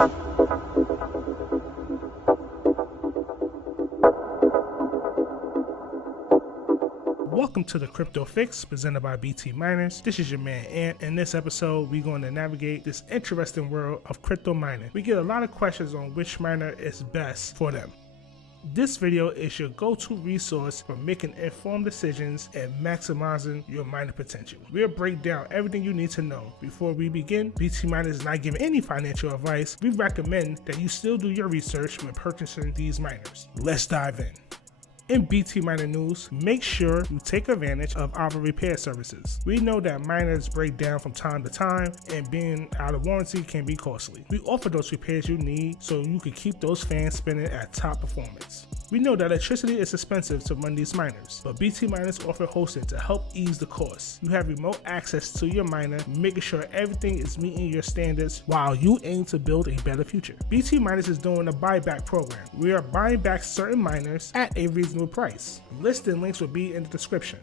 Welcome to the Crypto Fix presented by btminers. This is your man Ant. In this episode, we're going to navigate this interesting world of crypto mining. We get a lot of questions on which miner is best for them. This video is your go-to resource for making informed decisions and maximizing your mining potential. We'll break down everything you need to know. Before we begin, btminers is not giving any financial advice. We recommend that you still do your research when purchasing these miners. Let's dive in. In btminer news, make sure you take advantage of our repair services. We know that miners break down from time to time, and being out of warranty can be costly. We offer those repairs you need so you can keep those fans spinning at top performance. We know that electricity is expensive to run these miners, but btminers offer hosting to help ease the cost. You have remote access to your miner, making sure everything is meeting your standards while you aim to build a better future. btminers is doing a buyback program. We are buying back certain miners at a reasonable price. Listing links will be in the description.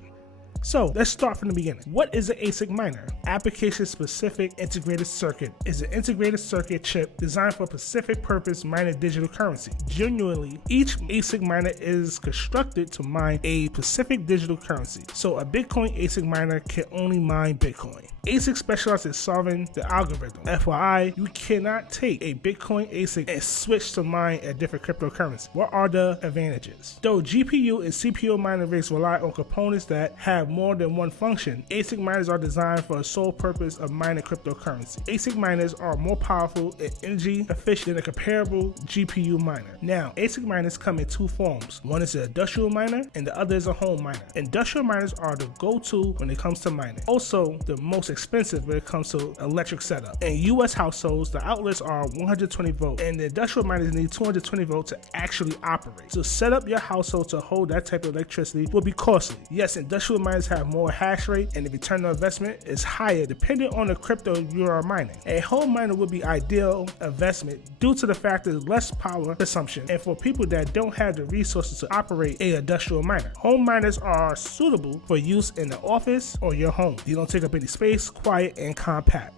So let's start from the beginning. What is an ASIC miner? Application-specific integrated circuit is an integrated circuit chip designed for a specific purpose mining digital currency. Genuinely, each ASIC miner is constructed to mine a specific digital currency. So a Bitcoin ASIC miner can only mine Bitcoin. ASIC specializes in solving the algorithm. FYI, you cannot take a Bitcoin ASIC and switch to mine a different cryptocurrency. What are the advantages? Though GPU and CPU mining rigs rely on components that have more than one function, ASIC miners are designed for a sole purpose of mining cryptocurrency. ASIC miners are more powerful and energy efficient than a comparable GPU miner. Now, ASIC miners come in two forms. One is an industrial miner and the other is a home miner. Industrial miners are the go-to when it comes to mining. Also, the most expensive when it comes to electric setup. In US households, the outlets are 120 volts and the industrial miners need 220 volts to actually operate. So set up your household to hold that type of electricity will be costly. Yes, industrial miners have more hash rate and the return on investment is higher depending on the crypto you are mining. A home miner would be ideal investment due to the fact that there's less power consumption and for people that don't have the resources to operate an industrial miner. Home miners are suitable for use in the office or your home. They don't take up any space, quiet, and compact.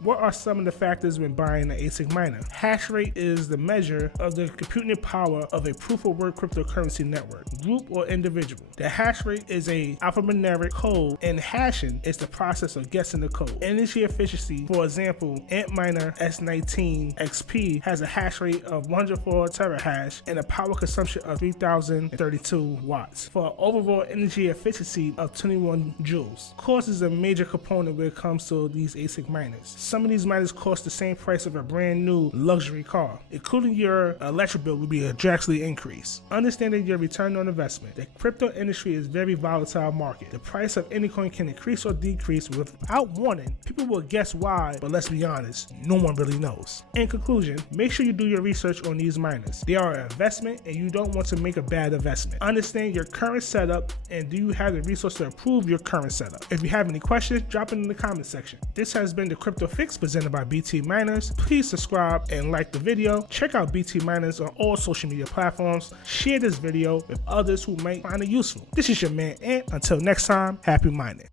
What are some of the factors when buying an ASIC miner? Hash rate is the measure of the computing power of a proof-of-work cryptocurrency network, group, or individual. The hash rate is a alphanumeric code, and hashing is the process of guessing the code. Energy efficiency, for example, Antminer S19 has a hash rate of 104 terahash and a power consumption of 3032 watts for an overall energy efficiency of 21 joules. Cost is a major component when it comes to these ASIC miners. Some of these miners cost the same price of a brand new luxury car. Including your electric bill will be a drastically increase. Understanding your return on investment. The crypto industry is a very volatile market. The price of any coin can increase or decrease without warning. People will guess why, but let's be honest, no one really knows. In conclusion, make sure you do your research on these miners. They are an investment and you don't want to make a bad investment. Understand your current setup and do you have the resource to improve your current setup. If you have any questions, drop it in the comment section. This has been the Crypto Fix presented by btminers. Please subscribe and like the video. Check out btminers on all social media platforms. Share this video with others who might find it useful. This is your man Ant. Until next time, happy mining.